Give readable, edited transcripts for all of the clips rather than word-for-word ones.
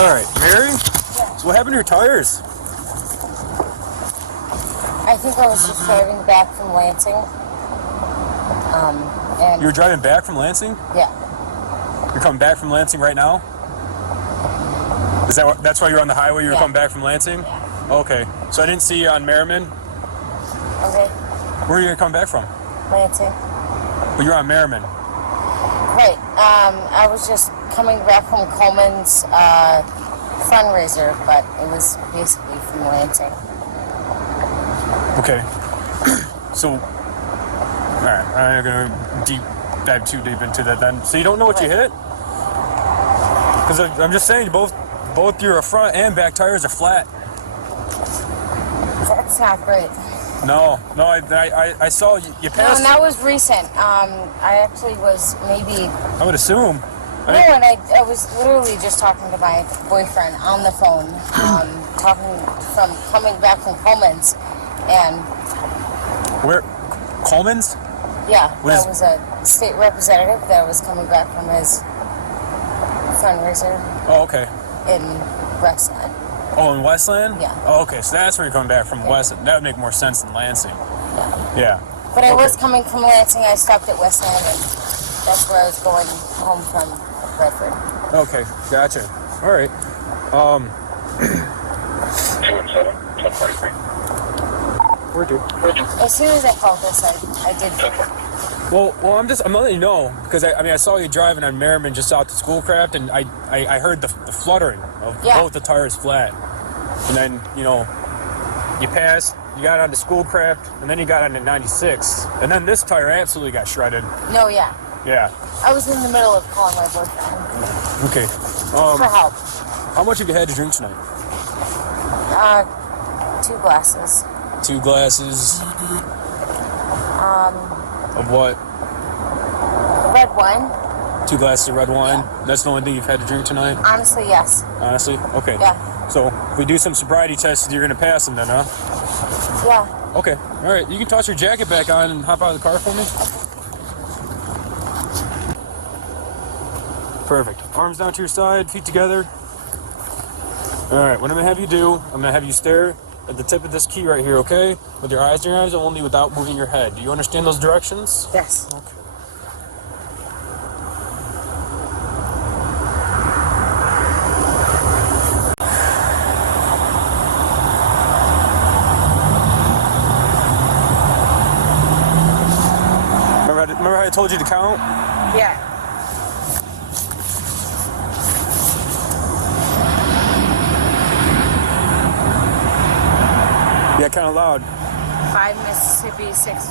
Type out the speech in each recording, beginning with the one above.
Alright, Mary? So what happened to your tires? I think I was just driving back from Lansing. And You were driving back from Lansing? yeah. You're coming back from Lansing right now? That's why you're on the highway? You were coming back from Lansing? Yeah. Okay. So I didn't see you on Merriman? Okay. Where are you going to come back from? Lansing. Well, you're on Merriman. Right. I was just coming back from Coleman's fundraiser, but it was basically from Lansing. Okay. So, alright, I'm not going to dive too deep into that then. So you don't know what you hit? Because I'm just saying, both your front and back tires are flat. That's not great. No, I saw you passed. No, that was recent. I actually was maybe... I would assume. And I was literally just talking to my boyfriend on the phone, coming back from Coleman's, and... Where? Coleman's? Yeah, that was a state representative that was coming back from his fundraiser. Oh, okay. In Westland. Oh, in Westland? Yeah. Oh, okay, so that's where you're coming back from Westland. That would make more sense than Lansing. Yeah. But I was coming from Lansing. I stopped at Westland, and that's where I was going home from Redford. Okay, gotcha. All right. 217, 1043. Where do? As soon as I called this, I did. Well, I'm letting you know because I saw you driving on Merriman just out to Schoolcraft, and I heard the fluttering of both the tires flat, and then you passed, you got onto Schoolcraft, and then you got onto 96, and then this tire absolutely got shredded. No, yeah. Yeah. I was in the middle of calling my boyfriend. Okay. For help. How much have you had to drink tonight? 2 glasses. 2 glasses. Of what? Red wine. 2 glasses of red wine. Yeah. That's the only thing you've had to drink tonight? Honestly, yes. Honestly? Okay. Yeah. So, if we do some sobriety tests, you're going to pass them then, huh? Yeah. Okay. All right. You can toss your jacket back on and hop out of the car for me? Perfect. Arms down to your side, feet together. All right. What I'm going to have you do, I'm going to have you stare at the tip of this key right here, okay? With your eyes only without moving your head. Do you understand those directions? Yes. Okay. Remember how I told you to count? Yeah. Yeah, kind of loud. 5 Mississippi, 6.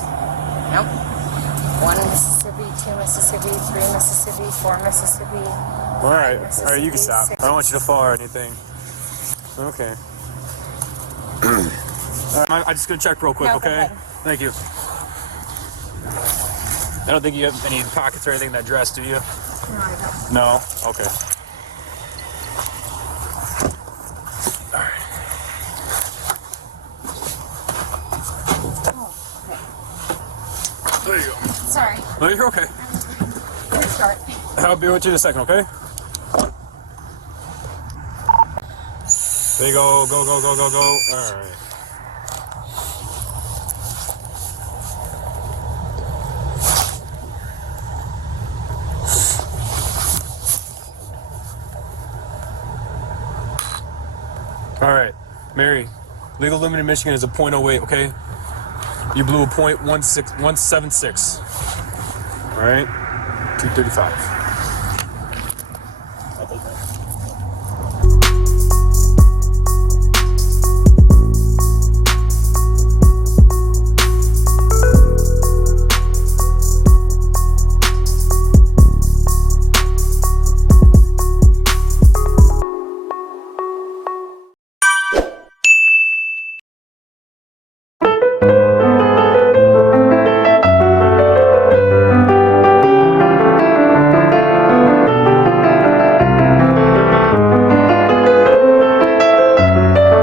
Nope. 1 Mississippi, 2 Mississippi, 3 Mississippi, 4 Mississippi. All right, you can stop. I don't want you to fall or anything. Okay. All right, I'm just gonna check real quick, okay? Thank you. I don't think you have any pockets or anything in that dress, do you? No, I don't. No? Okay. There you go. Sorry. No, you're okay. You're short. I'll be with you in a second, okay? There you go. Go. All right. All right, Mary, legal limit in Michigan is a .08, okay? You blew a .176. All right, 235.